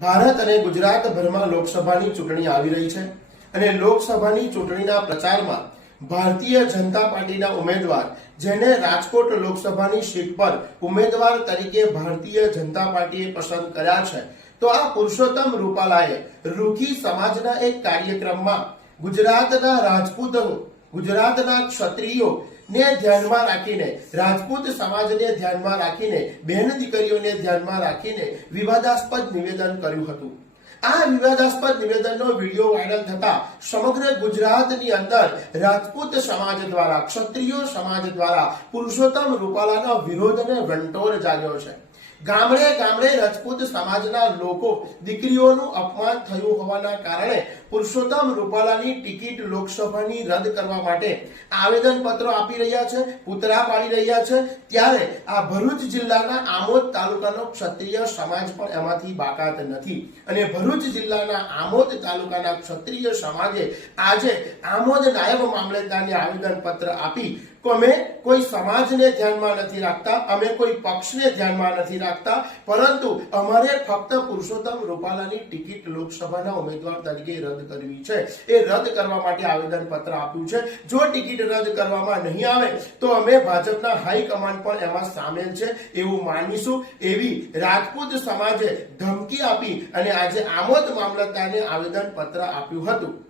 ભારત અને ગુજરાતભરમાં લોકસભાની ચૂંટણી આવી રહી છે અને લોકસભાની ચૂંટણીના પ્રચારમાં ભારતીય જનતા પાર્ટીના ઉમેદવાર જેને રાજકોટ લોકસભાની સીટ પર ઉમેદવાર તરીકે ભારતીય જનતા પાર્ટીએ પસંદ કર્યા છે, તો આ પુરુષોત્તમ રૂપાલાએ રૂખી સમાજના એક કાર્યક્રમમાં ગુજરાતના રાજપૂતો, ગુજરાતના ક્ષત્રિયો ને ધ્યાનમાં રાખીને, રાજપૂત સમાજને ધ્યાનમાં રાખીને, બહેન દીકરીઓને ધ્યાનમાં રાખીને વિવાદાસ્પદ નિવેદન કર્યું હતું. આ વિવાદાસ્પદ નિવેદનનો વીડિયો વાયરલ થતા સમગ્ર ગુજરાતની અંદર રાજપૂત સમાજ દ્વારા, ક્ષત્રિયો સમાજ દ્વારા પુરુષોત્તમ રૂપાલાનો વિરોધ અને વંટોળ જાગ્યો છે. ગામડે ગામડે રાજપૂત સમાજના લોકો દીકરીઓનું અપમાન થયું હોવાના કારણે પુરુષોત્તમ રૂપાલાની ટિકિટ લોકસભાની રદ કરવા માટે આવેદન પત્રો આપી રહ્યા છે પુતરા પાડી રહ્યા છે. ત્યારે આ ભરૂચ જિલ્લાના આમોદ તાલુકાનો ક્ષત્રિય સમાજ પણ એમાંથી બાકાત નથી. અને ભરૂચ જિલ્લાના આમોદ તાલુકાના ક્ષત્રિય સમાજે આજે આમોદ નાયબ મામલતદારને આવેદન પત્ર આપી અમે કોઈ સમાજને ધ્યાનમાં નથી રાખતા, અમે કોઈ પક્ષને ધ્યાનમાં નથી રાખતા. પરંતુ અમારે ફક્ત પુરુષોત્તમ રૂપાલાની ટિકિટ લોકસભાના ઉમેદવાર તરીકે રદ કરવી છે. એ રદ કરવા માટે આવેદન પત્ર આપ્યું છે. જો ટિકિટ રદ કરવામાં નહીં આવે, તો અમે ભાજપના હાઈકમાન્ડ પણ એમાં સામેલ છે એવું માનીશું. એવી રાજપૂત સમાજે ધમકી આપી અને આજે આમોદ મામલતદારને આવેદન પત્ર આપ્યું હતું.